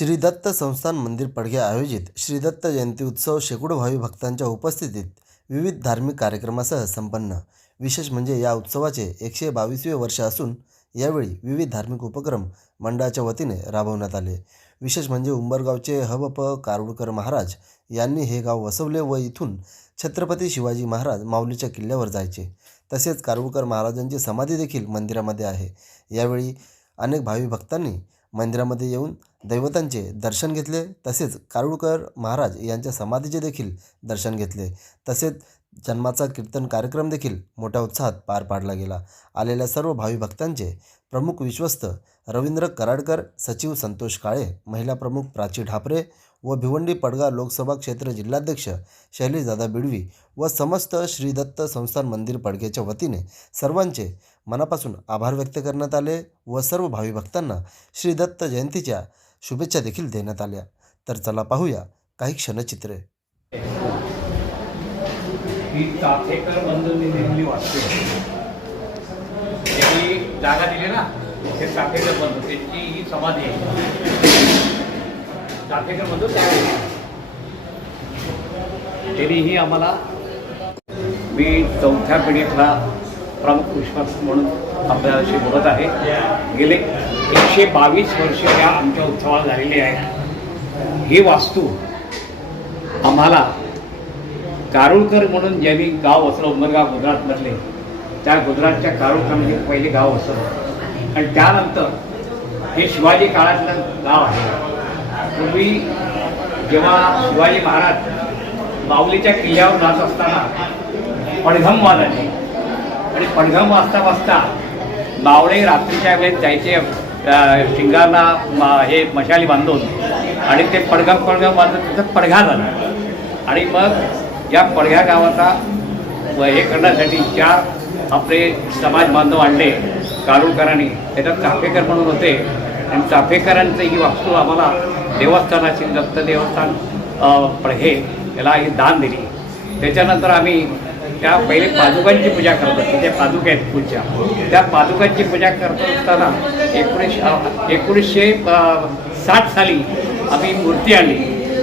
श्री दत्त संस्थान मंदिर पडघे आयोजित श्री दत्त जयंती उत्सव शेकडो भावी भक्तांच्या उपस्थितीत विविध धार्मिक कार्यक्रमासह संपन्न। विशेष म्हणजे या उत्सवाचे 122वे वर्ष असून यावेळी विविध धार्मिक उपक्रम मंडळाच्या वतीने राबवण्यात आले। विशेष म्हणजे उंबरगावचे हबप कारुडकर महाराज यांनी हे गाव वसवले व इथून छत्रपती शिवाजी महाराज माऊलीच्या किल्ल्यावर जायचे। तसेच कारुडकर महाराजांची समाधी देखील मंदिरामध्ये आहे। यावेळी अनेक भावी भक्तांनी मंदिरामध्ये येऊन दैवतांचे दर्शन घेतले। तसेच कारुडकर महाराज यांच्या समाधीचे देखील दर्शन घेतले। तसेच जन्माचा कीर्तन कार्यक्रम देखील मोठ्या उत्साहात पार पाडला गेला। आलेल्या सर्व भावी भक्तांचे प्रमुख विश्वस्त रवींद्र कराडकर, सचिव संतोष काळे, महिला प्रमुख प्राची ढापरे व भिवंडी पडगा लोकसभा क्षेत्र जिल्हाध्यक्ष शैलेशदादा बिडवी व समस्त श्री दत्त संस्थान मंदिर पडघेच्या वतीने सर्वांचे मनापासून आभार व्यक्त करण्यात आले व सर्व भावी भक्तांना श्री दत्त जयंतीच्या शुभेच्छा देखील देण्यात आल्या। तर चला पाहूया काही क्षणचित्रे। ही चाफेकर बंधूंनी दिलेली वास्तू त्यांनी जागा दिली ना, हे चाफेकर बंधू त्यांची ही समाधी आहे। चाफेकर बंधू त्यांनीही आम्हाला, मी चौथ्या पिढीतला प्रमुख विश्वास म्हणून आपल्याशी बोलत आहे। गेले 122 वर्ष या आमच्या उत्सवाला झालेली आहे। ही वास्तू आम्हाला कारुडकर म्हणून ज्यांनी गाव वसलं, उंबरगाव गुजरातमधले, त्या गुजरातच्या कारुडकरांनी पहिले गाव वसवलं आणि त्यानंतर हे शिवाजी काळातलं गाव आहे। पूर्वी जेव्हा शिवाजी महाराज माऊलीच्या किल्ल्यावर जात असताना पडघम वाजायचे आणि पडघम वाजता वाजता मावळे रात्रीच्या वेळेत जायचे शिंगाला हे मशाली बांधून आणि ते पडघम वाजत तिथं पडघा झाला आणि मग या पडघ्या गावाचा हे करण्यासाठी 4 आपले समाज बांधव आणले कारुडकरांनी। त्याच्यात चाफेकर म्हणून होते आणि चाफेकरांचं ही वास्तू आम्हाला देवस्थानाची दत्त देवस्थान पडघे याला ही दान दिली। त्याच्यानंतर आम्ही त्या पहिले पादुकांची पूजा करत होतो, त्या पादुका आहेत पूजा, त्या पादुकांची पूजा करत असताना 1960 साली आम्ही मूर्ती आणली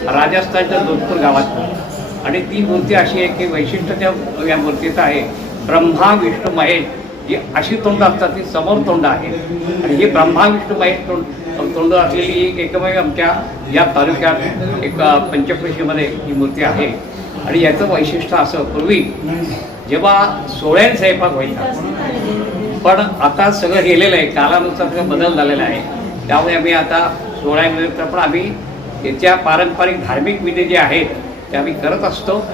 राजस्थानच्या जोधपूर गावात आणि ती मूर्ती अशी आहे की वैशिष्ट्य त्या या मूर्तीचं आहे, ब्रह्मा विष्णू महेश ही अशी तोंड असतात, ती समोर तोंड आहे आणि ही ब्रह्मा विष्णू महेश तोंड असलेली एक एकमेव आमच्या या तालुक्यात एक पंचक्रोशीमध्ये ही मूर्ती आहे। आणि याचं वैशिष्ट्य असं, पूर्वी जेव्हा सोहळ्यात स्वयंपाक व्हायचा, पण आता सगळं गेलेलं आहे, कालानुसार सगळं बदल झालेला आहे, त्यामुळे आम्ही आता सोहळ्यामध्ये पण आम्ही याच्या पारंपरिक धार्मिक विधी जे आहेत ते आम्ही करत असतो।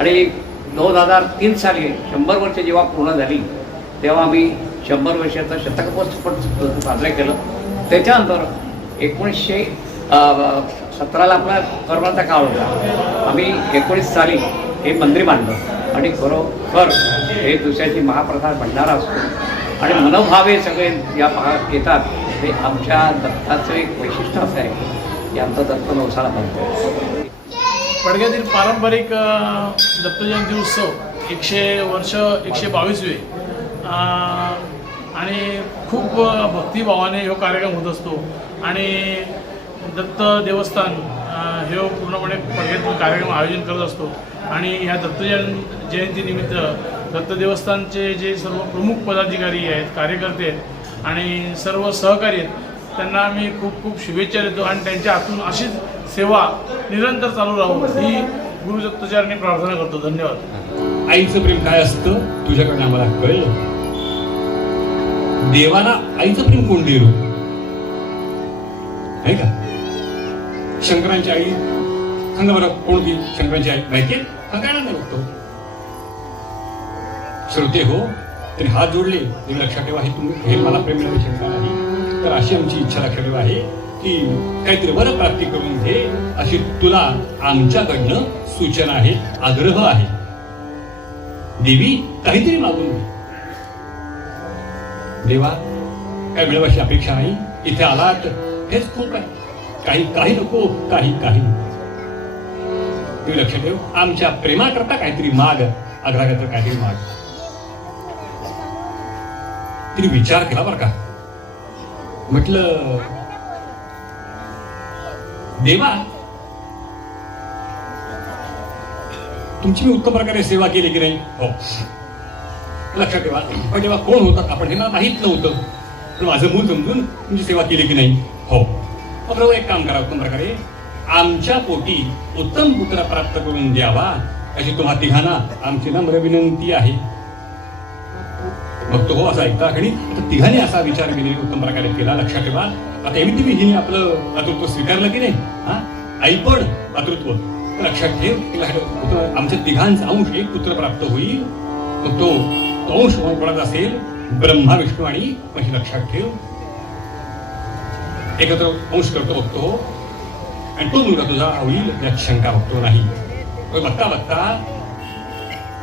आणि 2003 साली 100 वर्ष जेव्हा पूर्ण झाली तेव्हा आम्ही 100 वर्षाचं शतकपोत्सव साजरे केलं। त्याच्यानंतर 1917ला आपला कोरोनाचा काळ होता, आम्ही 19 साली हे मंदिर बांधलं आणि खरोखर हे दुसऱ्याची महाप्रसाद भंडारा असतो आणि मनोभावे सगळे या भागात येतात। हे आमच्या दत्ताचं एक वैशिष्ट्य असं आहे की आमचा दत्त नवसाला बनतो। पडघ्यातील पारंपरिक दत्त जयंती उत्सव 122वे आणि खूप भक्तिभावाने हा कार्यक्रम होत असतो आणि दत्त देवस्थान हे पूर्णपणे पडघ्यातील कार्यक्रम आयोजन करत असतो आणि ह्या दत्त जयंतीनिमित्त दत्त देवस्थानचे जे सर्व प्रमुख पदाधिकारी आहेत, कार्यकर्ते आहेत आणि सर्व सहकारी आहेत, त्यांना आम्ही खूप खूप शुभेच्छा देतो आणि त्यांच्या हातून अशीच सेवा निरंतर चालू राहू ही गुरुदत्तचरणी प्रार्थना करतो। धन्यवाद। आईचं प्रेम काय असतं तुझ्याकडे आम्हाला कळलं। देवाला आईचं प्रेम कोण देऊ आहे का? शंकरांची आई सांगा बरं, कोणती शंकरांची आई माहिती आहे? सांगायला नाही बघतो श्रोते हो, तरी हात जोडले हे लक्षात ठेवा, हे तुम्ही हे मला प्रेम मिळाले शंकर नाही, तर अशी आमची इच्छा लक्षात ठेवा आहे की काहीतरी बरं प्राप्ती करून घे अशी तुला आमच्याकडनं सूचना आहे, आग्रह आहे। देवी काहीतरी मागून घे। देवा काय मिळवायची अपेक्षा नाही, इथे आलात हेच खूप आहे, काही काही नको, काही काही तुम्ही लक्षात ठेव, आमच्या प्रेमाकरता काहीतरी माग, आग्रहाकरता काहीतरी माग। तिने विचार केला बरं का, म्हटलं देवा, तुमची मी उत्तम प्रकारे सेवा केली की नाही? हो. लक्षात ठेवा, पण तेव्हा कोण होतात आपण हे मला माहित नव्हतं, पण माझं मूल समजून तुमची सेवा केली की नाही? हो. मग प्रभू एक काम करा, उत्तम प्रकारे आमच्या पोटी उत्तम पुत्र प्राप्त करून द्यावा अशी तुम्हा तिघांना आमची नम्र विनंती आहे. मग तो हो असा ऐकता आणि तिघांनी असा विचार विनिमय उत्तम प्रकारे केला. लक्षात ठेवा, आता एवढी हिने आपलं मातृत्व स्वीकारलं की नाही? हा, आई पण मातृत्व. लक्षात ठेव, आमच्या तिघांचा अंश एक पुत्र प्राप्त होईल. मग तो अंश कोणाचा असेल? ब्रह्मा, विष्णू आणि मशी. लक्षात ठेव, एकत्र अंश करतो बघतो आणि तो मुलगा तुझा होईल यात शंका बघतो नाही. बघता बघता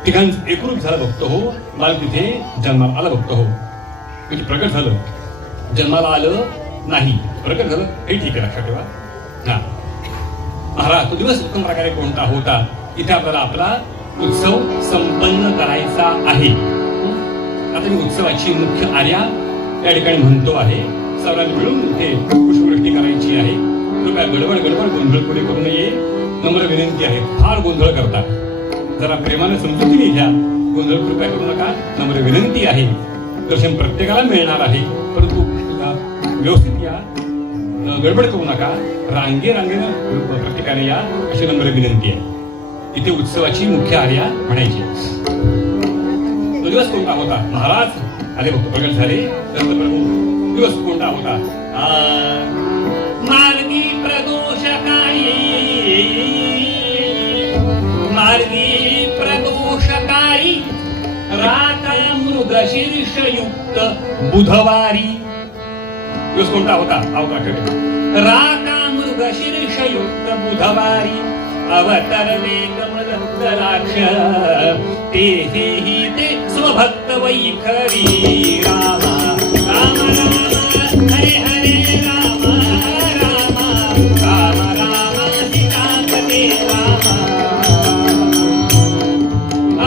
तिघांचं एकरूप झालं बघतो हो. बाल तिथे जन्माला आलं बघतो हो. म्हणजे प्रकट झालं, जन्माला आलं नाही, प्रकट झालं, हे ठीक आहे. लक्षात ठेवा. हा महाराज, तो दिवस उत्तम प्रकारे कोणता होता? इथे आपल्याला आपला उत्सव संपन्न करायचा आहे. आता मी उत्सवाची मुख्य आर्या या ठिकाणी म्हणतो आहे. सर्वांनी मिळून इथे पुष्पवृष्टी करायची आहे. कृपया गडबड गोंधळ पुढे करू नये, नम्र विनंती आहे. फार गोंधळ करता, जरा प्रेमाने समजुतीने घ्या. गोंधळ कृपया करू नका, नम्र विनंती आहे. दर्शन प्रत्येकाला मिळणार आहे, परंतु व्यवस्थित या, गडबड करू नका. रांगेनं प्रत्येकाने या अशी नम्र विनंती आहे. इथे उत्सवाची मुख्य आर्या म्हणायची. तो दिवस कोणता होता? महाराज आले बघतो, प्रगट झाले. प्रभू, दिवस कोणता होता? मार्गी प्रदोष काळी राता मृग शीर्षयुक्त बुधवारी. दिवस कोणता होता? राता मृग शीर्षयुक्त बुधवारी अवतरले कमलदलाक्ष ते स्वभक्त वैखरी. रामा राम राम हरे हरे राम राम राम राम सीतापते राम.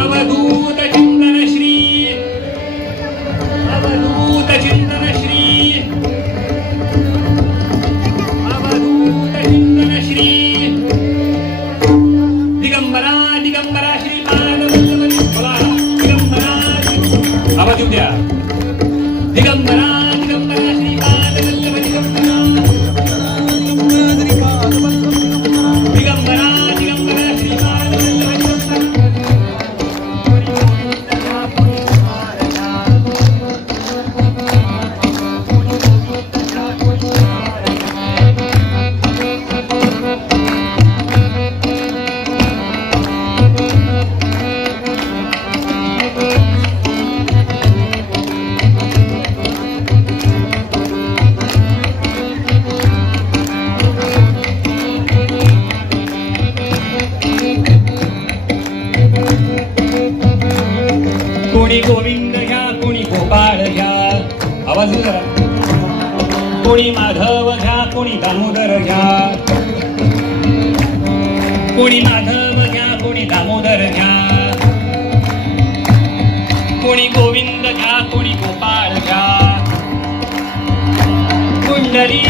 अवधूत चिंतन श्री, अवधूत चिंतन श्री, अवधूत चिंतन श्री. दिगंबरा दिगंबरा श्रीपाद बोला. दिगंबरा आवाज येऊ द्या. दिगंबरा दिगंबरा श्रीपाद दिगंबरा दिगंबरा दिगंबरा श्रीपाद कोणी गोविंद घ्या, कोणी गोपाळ घ्या. आवाज जरा. कोणी माधव घ्या, कोणी दामोदर घ्या. कोणी माधव घ्या, कोणी दामोदर घ्या. कोणी गोविंद घ्या, कोणी गोपाळ घ्या. कुंडली